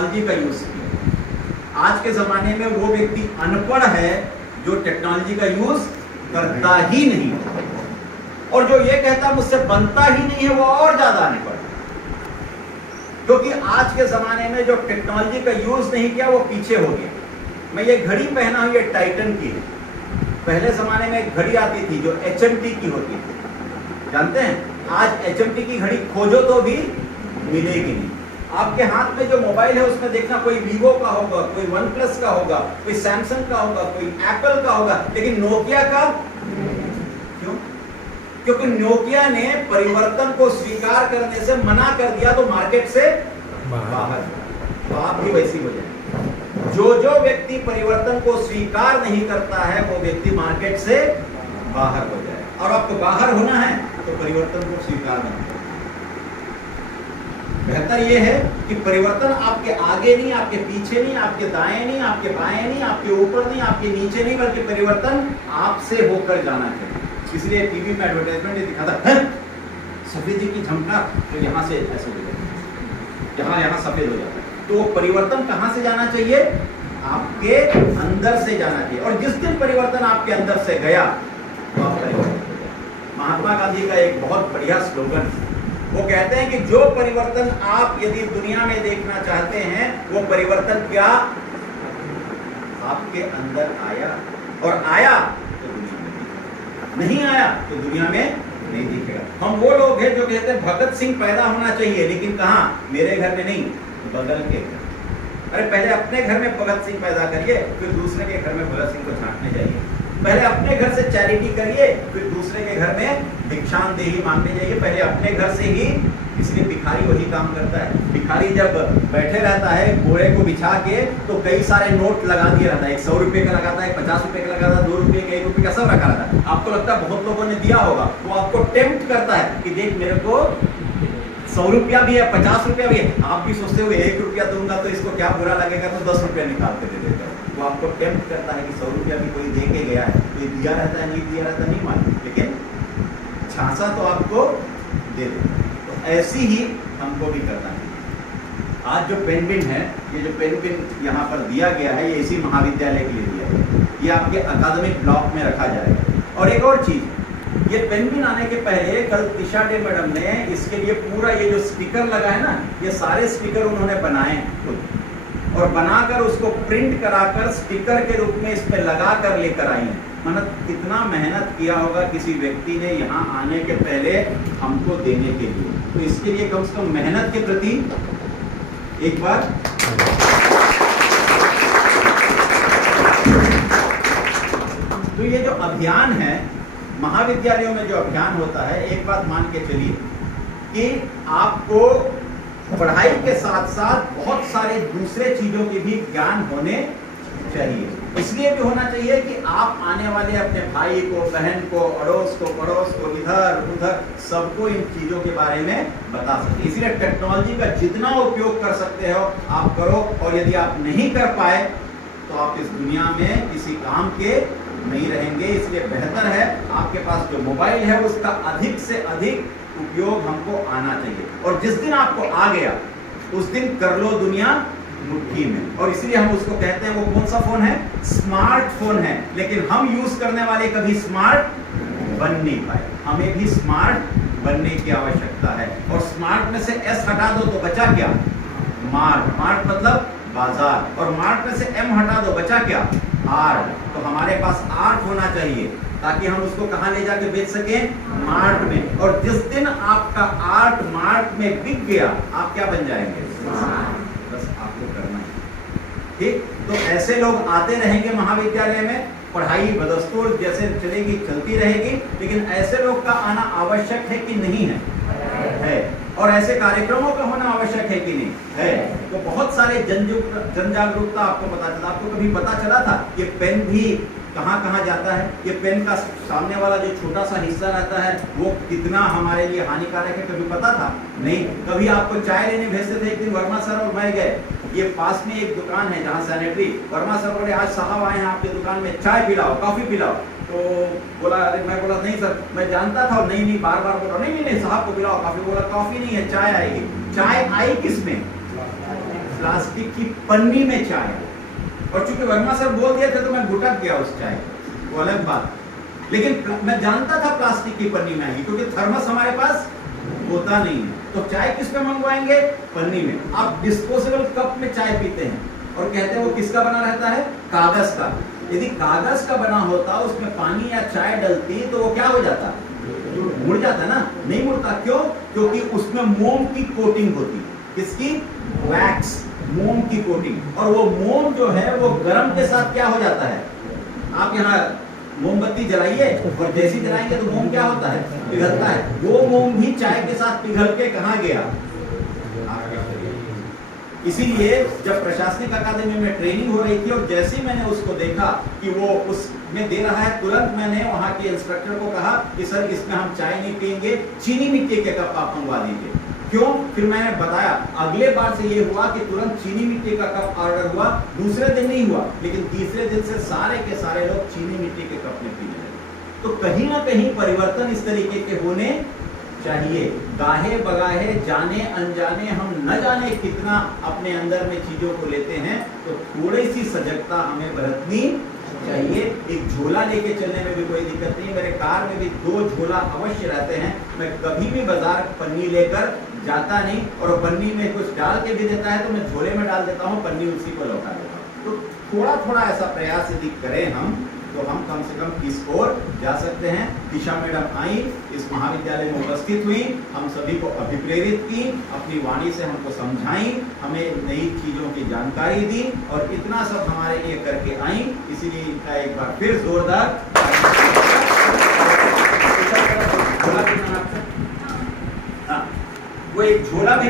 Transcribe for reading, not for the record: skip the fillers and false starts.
Technology का use किया। आज के जमाने में वो व्यक्ति अनपढ़ है जो टेक्नोलॉजी का यूज करता ही नहीं, और जो ये कहता मुझसे बनता ही नहीं है वो और ज्यादा अनपढ़, क्योंकि आज के जमाने में जो टेक्नोलॉजी का यूज नहीं किया वो पीछे हो गया। मैं ये घड़ी पहना हूं, ये टाइटन की है। पहले जमाने में एक घड़ी आती थी जो HMT की होती थी, जानते हैं? आज HMT की घड़ी खोजो तो भी मिलेगी नहीं। आपके हाथ में जो मोबाइल है उसमें देखना कोई वीवो का होगा, कोई OnePlus का होगा, कोई सैमसंग का होगा, कोई एप्पल का होगा, लेकिन नोकिया का क्यों? क्योंकि नोकिया ने परिवर्तन को स्वीकार करने से मना कर दिया, तो मार्केट से बाहर। तो आप भी वैसी हो जाए। जो व्यक्ति परिवर्तन को स्वीकार नहीं करता है वो व्यक्ति मार्केट से बाहर हो जाए। और आपको बाहर होना है तो परिवर्तन को स्वीकार नहीं करना। बेहतर यह है कि परिवर्तन आपके आगे नहीं, आपके पीछे नहीं, आपके दाएं नहीं, आपके बाएं नहीं, आपके ऊपर नहीं, आपके नीचे नहीं, बल्कि परिवर्तन आपसे होकर जाना चाहिए। इसलिए टीवी में एडवर्टाइजमेंट दिखाता है सफेदी की झमकार, तो यहाँ से ऐसे हो जाता है, यहाँ सफेद हो जाता है। तो परिवर्तन कहाँ से जाना चाहिए? आपके अंदर से जाना चाहिए। और जिस दिन परिवर्तन आपके अंदर से गया तो आप परिवर्तन हो गए। महात्मा गांधी का एक बहुत बढ़िया स्लोगन, वो कहते हैं कि जो परिवर्तन आप यदि दुनिया में देखना चाहते हैं वो परिवर्तन क्या आपके अंदर आया, और आया तो दुनिया में दिखेगा, नहीं आया तो दुनिया में नहीं दिखेगा। हम वो लोग हैं जो कहते हैं भगत सिंह पैदा होना चाहिए, लेकिन कहाँ? मेरे घर में नहीं, बगल के घर। अरे पहले अपने घर में भगत सिंह पैदा करिए, फिर दूसरे के घर में भगत सिंह को झांकने जाइए। पहले अपने घर से चैरिटी करिए, फिर दूसरे के घर में भिक्षांदेही मांगने जाइए। पहले अपने घर से ही, इसलिए भिखारी वही काम करता है। भिखारी जब बैठे रहता है घोड़े को बिछा के, तो कई सारे नोट लगा दिए रहता है। 100 रुपए का लगाता है, 50 रुपए का लगाता है, 2 रुपए का, 1 रुपए का, सब रखा रहता है। आपको लगता है बहुत लोगों ने दिया होगा, वो आपको टेम्प्ट करता है कि देख मेरे को 100 रुपया भी है, 50 रुपया भी है। आप भी सोचते हुए 1 रुपया दूंगा तो इसको क्या बुरा लगेगा, तो 10 रुपया निकाल के दे देता है। वो आपको टेम्प्ट करता है कि 100 रुपया भी कोई दे के गया है, तो दिया रहता है, नहीं दिया रहता नहीं मालूम, लेकिन झांसा तो आपको दे देता है। तो ऐसी ही हमको भी करना है। आज जो पेनबिन है, ये जो पेनबिन यहाँ पर दिया गया है, ये इसी महाविद्यालय के लिए दिया गया है। ये आपके अकादमिक ब्लॉक में रखा जाएगा। और एक और चीज, ये पेनबिन आने के पहले कल तिशा डे मैडम ने इसके लिए पूरा ये जो स्टिकर लगा है ना, ये सारे स्टिकर उन्होंने बनाए खुद, और बनाकर उसको प्रिंट कराकर स्टिकर के रूप में इस पे लगा कर लेकर आई है। मतलब कितना मेहनत किया होगा किसी व्यक्ति ने यहाँ आने के पहले हमको देने के लिए। तो इसके लिए कम से कम मेहनत के प्रति एक बार तो ये जो अभियान है, महाविद्यालयों में जो अभियान होता है, एक बात मान के चलिए कि आपको पढ़ाई के साथ साथ बहुत सारे दूसरे चीजों के भी ज्ञान होने चाहिए। इसलिए भी होना चाहिए कि आप आने वाले अपने भाई को, बहन को, अड़ोस को, पड़ोस को, इधर उधर सबको इन चीजों के बारे में बता सके। इसलिए टेक्नोलॉजी का जितना उपयोग कर सकते हो आप करो, और यदि आप नहीं कर पाए तो आप इस दुनिया में किसी काम के नहीं रहेंगे। इसलिए बेहतर है आपके पास जो मोबाइल है उसका अधिक से अधिक उपयोग हमको आना चाहिए, और जिस दिन आपको आ गया उस दिन कर लो दुनिया मुट्ठी में। और इसलिए हम उसको कहते हैं, वो कौन सा फोन है? स्मार्टफोन है। लेकिन हम यूज करने वाले कभी स्मार्ट बन नहीं पाए। हमें भी स्मार्ट बनने की आवश्यकता है। और स्मार्ट में से एस हटा दो तो बचा क्या? मार्ट। मार्ट मतलब बाजार, और मार्ट में से एम हटा दो बचा क्या? आर्ट। तो हमारे पास आर्ट होना चाहिए ताकि हम उसको कहां ले जाके बेच सकें? मार्ट में। और जिस दिन आपका आर्ट मार्ट में बिक गया, आप क्या बन जाएंगे? बस आपको करना है। ठीक, तो ऐसे लोग आते रहेंगे महाविद्यालय में, पढ़ाई बदस्तूर जैसे चलेगी चलती रहेगी, लेकिन ऐसे लोग का आना आवश्यक है कि नहीं है? है। और ऐसे कार्यक्रमों का होना आवश्यक है कि नहीं है? तो बहुत सारे जन जागरूकता आपको पता चला। आपको कभी पता चला था कि पेन भी कहाँ कहाँ जाता है? ये पेन का सामने वाला जो छोटा सा हिस्सा रहता है वो कितना हमारे लिए हानिकारक है, कभी पता था? नहीं। कभी आपको चाय लेने भेजते थे, एक दिन वर्मा सर और मैं गए, ये पास में एक दुकान है जहाँ सैनिटरी, वर्मा सर बोले आज साहब आए हैं आपकी दुकान में, चाय पिलाओ, कॉफी पिलाओ। तो बोला, अरे मैं बोला नहीं सर, मैं जानता था, और नहीं बार बार बोला नहीं साहब को पिलाओ कॉफी। बोला कॉफी नहीं है, चाय आएगी। चाय आई किस में? प्लास्टिक की पन्नी में चाय है। और चूंकि वर्मा सर बोल दिए थे तो मैं भुटक गया उस चाय को, वो अलग बात। लेकिन मैं जानता था प्लास्टिक की पन्नी में आएगी, क्योंकि थर्मस हमारे पास होता नहीं है। तो चाय किस पे मंगवाएंगे? पन्नी में। आप डिस्पोजेबल कप में चाय पीते हैं और कहते हैं वो किसका बना रहता है? कागज का। यदि कागज का बना होता, उसमें पानी या चाय डलती तो वो क्या हो जाता? मुड़ जाता ना? नहीं मुड़ता। क्यों? क्योंकि उसमें मोम की कोटिंग होती। किसकी? वैक्स, मोम की कोटिंग। और वो मोम जो है वो गर्म के साथ क्या हो जाता है? आप यहाँ मोमबत्ती जलाइए और जैसे ही जलाएंगे तो मोम क्या होता है? पिघलता है। वो मोम भी चाय के साथ पिघल के कहाँ गया? इसीलिए जब प्रशासनिक अकादमी में ट्रेनिंग हो रही थी और जैसे ही मैंने उसको देखा कि वो उसमें दे रहा है, तुरंत मैंने वहाँ के इंस्ट्रक्टर को कहा कि सर इसमें हम चाय नहीं पियेंगे, चीनी मिट्टी के कप आप मंगवा दीजिए। क्यों? फिर मैंने बताया। अगले बार से ये हुआ कि तुरंत चीनी मिट्टी का कप ऑर्डर हुआ। दूसरे दिन नहीं हुआ, लेकिन तीसरे दिन से सारे के सारे लोग चीनी मिट्टी के कप में पीने लगे। तो कहीं ना कहीं परिवर्तन इस तरीके के होने चाहिए। गाहे बगाहे, जाने अनजाने, हम न जाने कितना अपने अंदर में चीजों को लेते हैं, तो थोड़ी सी सजगता हमें बरतनी चाहिए। एक झोला लेके चलने में भी कोई दिक्कत नहीं। मेरे कार में भी 2 झोला अवश्य रहते हैं। मैं कभी भी बाजार पन्नी लेकर जाता नहीं, और पन्नी में कुछ डाल के भी देता है तो मैं झोले में डाल देता हूँ, पन्नी उसी को लौटा देता हूँ। तो थोड़ा थोड़ा ऐसा प्रयास यदि करें हम, तो हम कम से कम इस ओर जा सकते हैं। दिशा मैडम आई, इस महाविद्यालय में उपस्थित हुई, हम सभी को अभिप्रेरित की, अपनी वाणी से हमको समझाई, हमें नई चीजों की जानकारी दी, और इतना सब हमारे लिए करके आई। इसीलिए इनका एक बार फिर जोरदार हाँ, वो एक झोला भी